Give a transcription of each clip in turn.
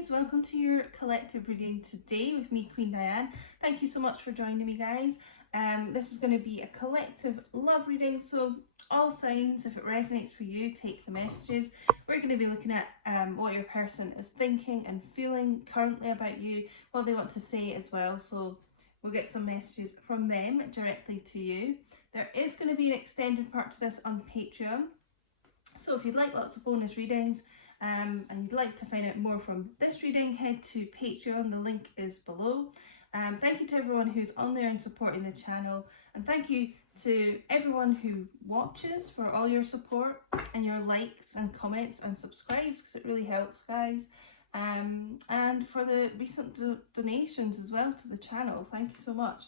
guys, welcome to your collective reading today with me, Queen Diane. Thank you so much for joining me, guys. This is going to be a collective love reading, so all signs, if it resonates for you, take the messages. We're going to be looking at what your person is thinking and feeling currently about you, what they want to say as well, so we'll get some messages from them directly to you. There is going to be an extended part to this on Patreon, so if you'd like lots of bonus readings, and you'd like to find out more from this reading, head to Patreon. The link is below. Thank you to everyone who's on there and supporting the channel, and thank you to everyone who watches for all your support and your likes and comments and subscribes, because it really helps, guys. And for the recent donations as well to the channel, thank you so much.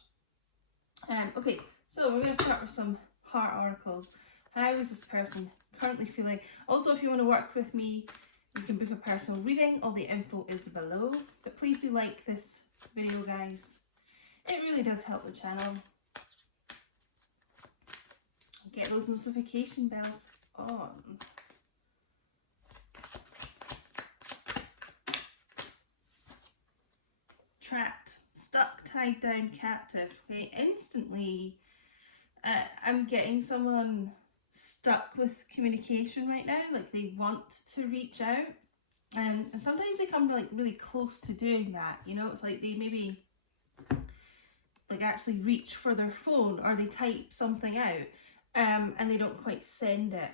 Okay, so we're going to start with some heart oracles. How is this person currently feeling? Also, if you want to work with me, you can book a personal reading. All the info is below. But please do like this video, guys. It really does help the channel. Get those notification bells on. Trapped, stuck, tied down, captive. Okay, instantly I'm getting someone stuck with communication right now, like they want to reach out, and sometimes they come like really close to doing that, you know. It's like they maybe like actually reach for their phone, or they type something out and they don't quite send it,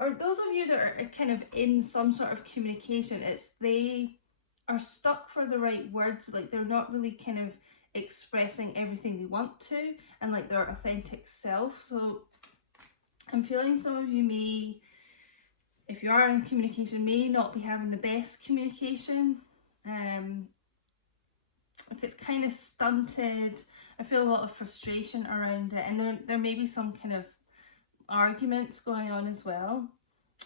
or those of you that are kind of in some sort of communication, it's they are stuck for the right words, like they're not really kind of expressing everything they want to and like their authentic self. So I'm feeling some of you may, if you are in communication, may not be having the best communication. If it's kind of stunted, I feel a lot of frustration around it, and there may be some kind of arguments going on as well.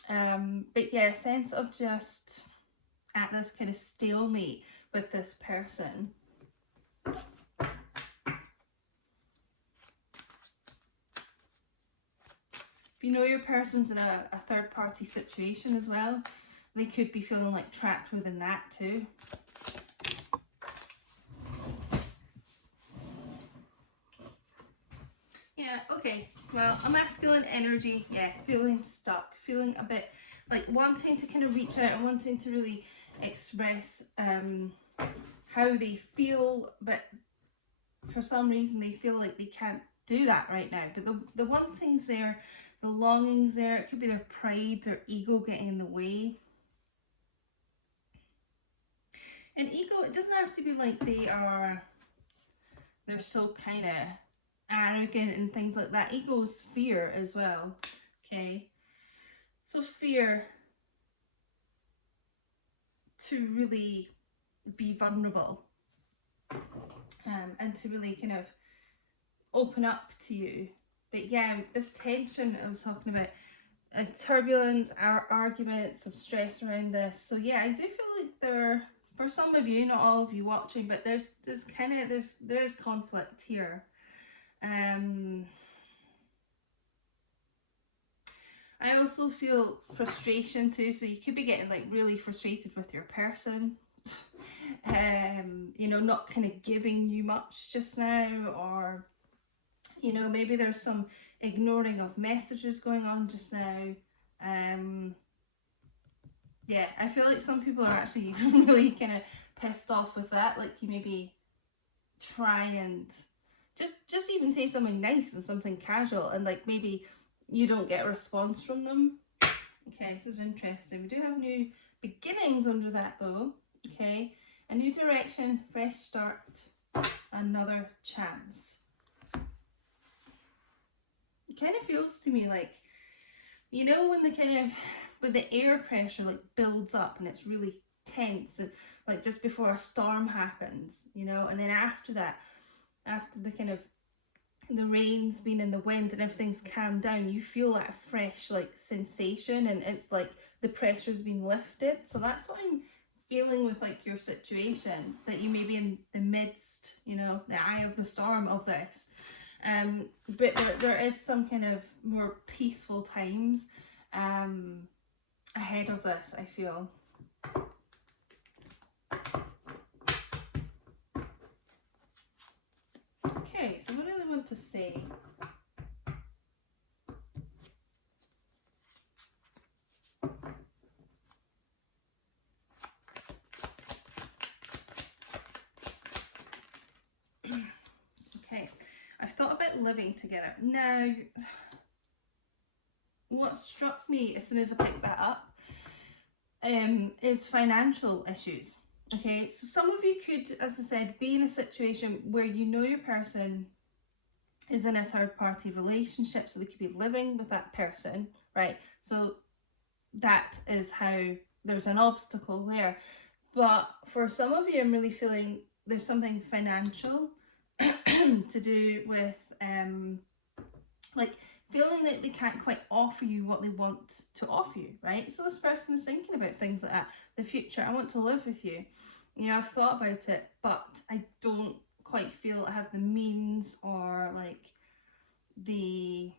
But yeah, a sense of just at this kind of stalemate with this person. You know, your person's in a third party situation as well. They could be feeling like trapped within that too. Yeah, okay. Well, a masculine energy, yeah, feeling stuck, feeling a bit like wanting to kind of reach out and wanting to really express how they feel, but for some reason they feel like they can't do that right now. But the wanting's there, the longing's there. It could be their pride, their ego getting in the way. And ego, it doesn't have to be like they're so kind of arrogant and things like that. Ego is fear as well. Okay, so fear to really be vulnerable, and to really kind of open up to you. But yeah, this tension I was talking about, turbulence, arguments, some stress around this. So yeah, I do feel like there, for some of you, not all of you watching, but there is conflict here. I also feel frustration too, so you could be getting like really frustrated with your person. You know, not kind of giving you much just now, or you know, maybe there's some ignoring of messages going on just now. Yeah, I feel like some people are actually really kind of pissed off with that. Like you maybe try and just even say something nice and something casual, and like maybe you don't get a response from them. Okay, this is interesting. We do have new beginnings under that though. Okay, a new direction, fresh start, another chance. It kind of feels to me like, you know, when the air pressure like builds up and it's really tense, and like just before a storm happens, you know, and then after that, after the kind of the rain's been in the wind and everything's calmed down, you feel that fresh like sensation, and it's like the pressure's been lifted. So that's what I'm feeling with like your situation, that you may be in the midst, you know, the eye of the storm of this. But there is some kind of more peaceful times ahead of this, I feel. Okay, so what do they want to say? Okay, I've thought about living together. Now, what struck me as soon as I picked that up is financial issues. Okay, so some of you could, as I said, be in a situation where you know your person is in a third party relationship, so they could be living with that person, right? So that is how there's an obstacle there. But for some of you, I'm really feeling there's something financial to do with like feeling that they can't quite offer you what they want to offer you, right? So this person is thinking about things like that. The future, I want to live with you. You know, I've thought about it, but I don't quite feel I have the means or like the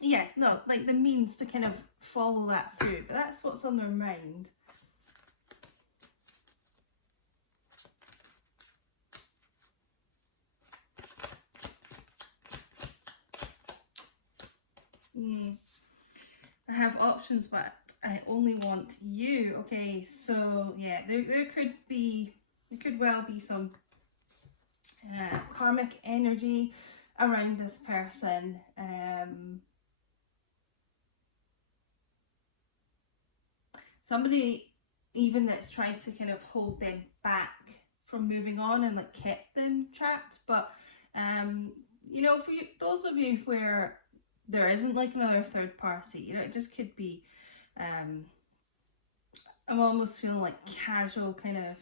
the means to kind of follow that through. But that's what's on their mind. I have options, but I only want you. Okay, so yeah, there could well be some karmic energy around this person. Somebody even that's tried to kind of hold them back from moving on and like kept them trapped. But you know, for you, those of you where there isn't like another third party, you know, it just could be I'm almost feeling like casual kind of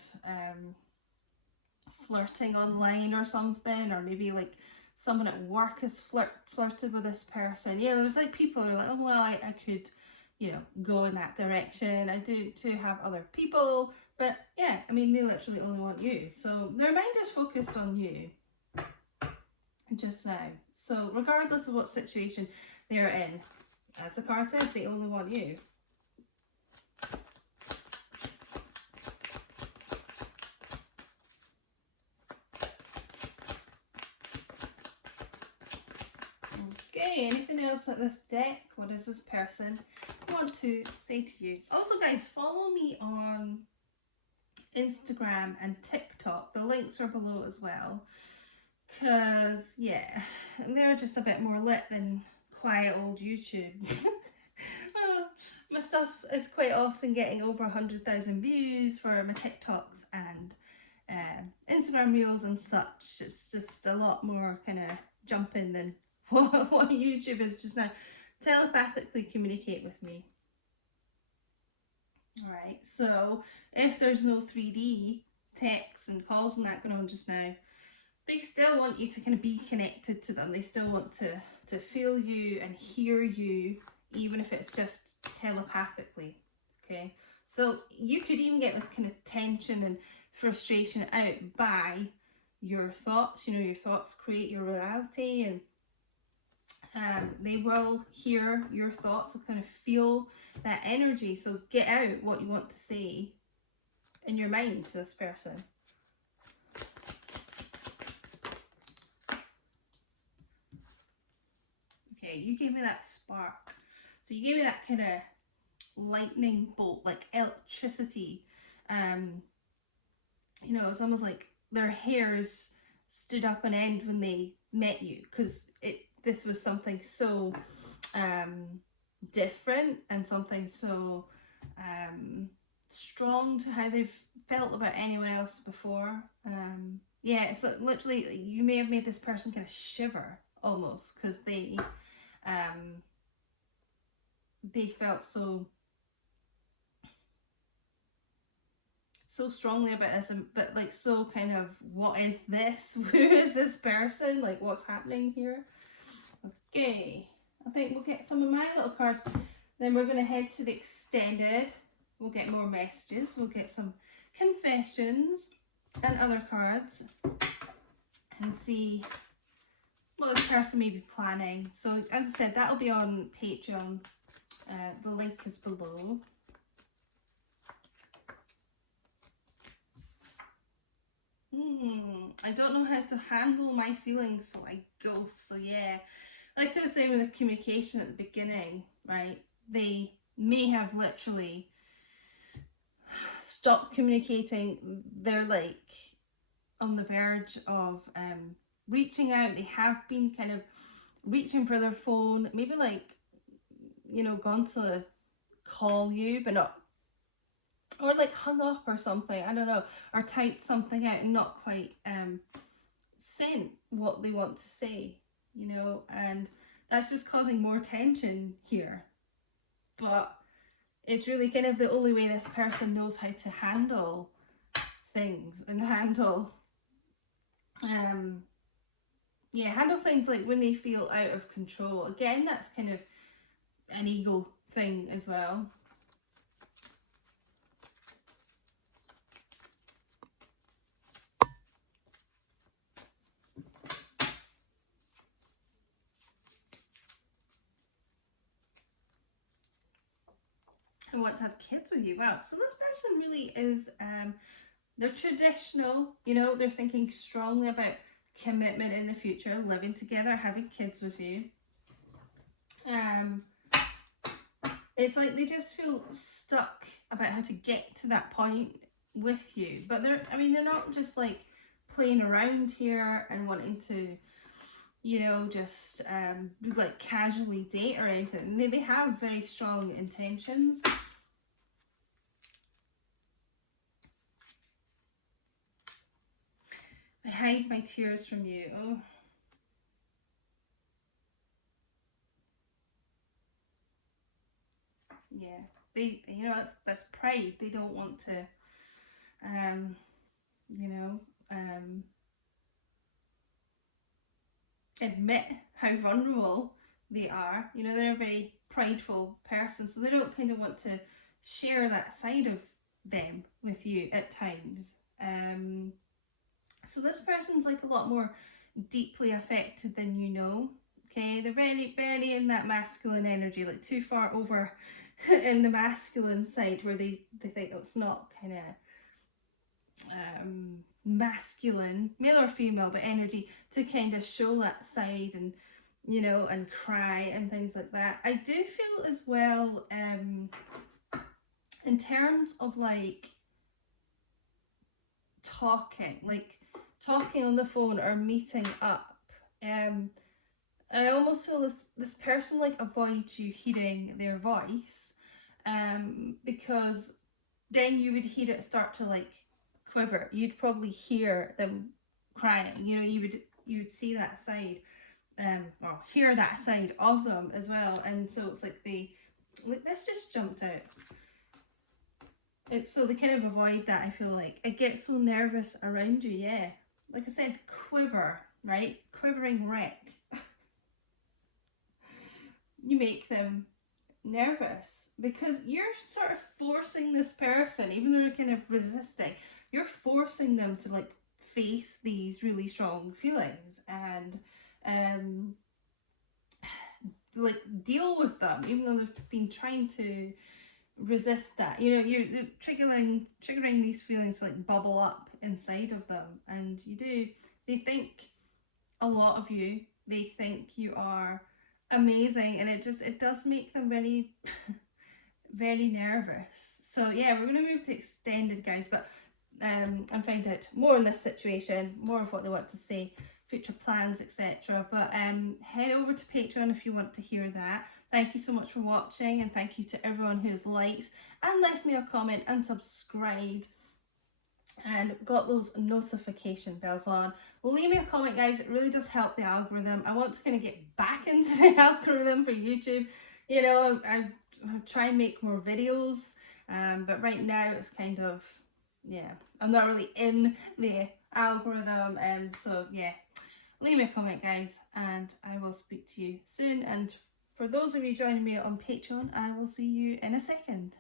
flirting online or something, or maybe like someone at work has flirted with this person. You know, there's like people who are like, oh well, I could, you know, go in that direction. I do have other people, but yeah, I mean, they literally only want you. So their mind is focused on you just now. So regardless of what situation they're in, as the card says, they only want you. Okay, anything else at this deck? What does this person want to say to you? Also, guys, follow me on Instagram and TikTok. The links are below as well. Because, yeah, they're just a bit more lit than quiet old YouTube. My stuff is quite often getting over 100,000 views for my TikToks and Instagram reels and such. It's just a lot more kind of jumping than what YouTube is just now. Telepathically communicate with me. Alright, so if there's no 3D texts and calls and that going on just now, they still want you to kind of be connected to them. They still want to feel you and hear you, even if it's just telepathically. Okay, so you could even get this kind of tension and frustration out by your thoughts. You know, your thoughts create your reality, and they will hear your thoughts and kind of feel that energy. So get out what you want to say in your mind to this person. Okay, you gave me that spark. So you gave me that kind of lightning bolt, like electricity. You know, it's almost like their hairs stood up on end when they met you, because this was something so different and something so strong to how they've felt about anyone else before. Yeah, it's like literally you may have made this person kind of shiver almost, because they felt so strongly about this, but like so kind of, what is this? Who is this person? Like, what's happening here? Okay, I think we'll get some of my little cards. Then we're going to head to the extended. We'll get more messages. We'll get some confessions and other cards and see what this person may be planning. So as I said, that'll be on Patreon. The link is below. I don't know how to handle my feelings, so I ghost. So yeah, like I was saying with the communication at the beginning, right? They may have literally stopped communicating. They're like on the verge of reaching out. They have been kind of reaching for their phone, maybe like, you know, gone to call you, but not, or like hung up or something, I don't know, or typed something out and not quite sent what they want to say, you know, and that's just causing more tension here. But it's really kind of the only way this person knows how to handle things and handle handle things like when they feel out of control. Again, that's kind of an ego thing as well. I want to have kids with you. Wow, so this person really is they're traditional, you know, they're thinking strongly about commitment in the future, living together, having kids with you. It's like they just feel stuck about how to get to that point with you. But they're not just like playing around here and wanting to, you know, just like casually date or anything. They have very strong intentions. I hide my tears from you. Oh. Yeah. They, you know, that's pride. They don't want to, you know, admit how vulnerable they are. You know, they're a very prideful person, so they don't kind of want to share that side of them with you at times. So this person's like a lot more deeply affected than you know. Okay, they're very, very in that masculine energy, like too far over in the masculine side where they think it's not kind of masculine, male or female, but energy to kind of show that side and, you know, and cry and things like that. I do feel as well, in terms of like talking on the phone or meeting up, I almost feel this person like avoids you hearing their voice, because then you would hear it start to like quiver. You'd probably hear them crying. You know, you would see that side, or hear that side of them as well. And so it's like this just jumped out. It's so they kind of avoid that. I feel like I get so nervous around you. Yeah, like I said, quiver, right? Quivering wreck. You make them nervous because you're sort of forcing this person, even though they're kind of resisting, you're forcing them to like face these really strong feelings and like deal with them, even though they've been trying to resist that. You know, you're triggering these feelings to like bubble up inside of them, and they think a lot of you. They think you are amazing, and it does make them very very nervous. So yeah, we're going to move to extended, guys, but and find out more in this situation, more of what they want to say, future plans, etc. But head over to Patreon if you want to hear that. Thank you so much for watching, and thank you to everyone who's liked and left me a comment and subscribed and got those notification bells on. Well, leave me a comment, guys. It really does help the algorithm. I want to kind of get back into the algorithm for YouTube. You know, I try and make more videos, but right now it's kind of, yeah, I'm not really in the algorithm, and so yeah, leave me a comment, guys, and I will speak to you soon. And for those of you joining me on Patreon, I will see you in a second.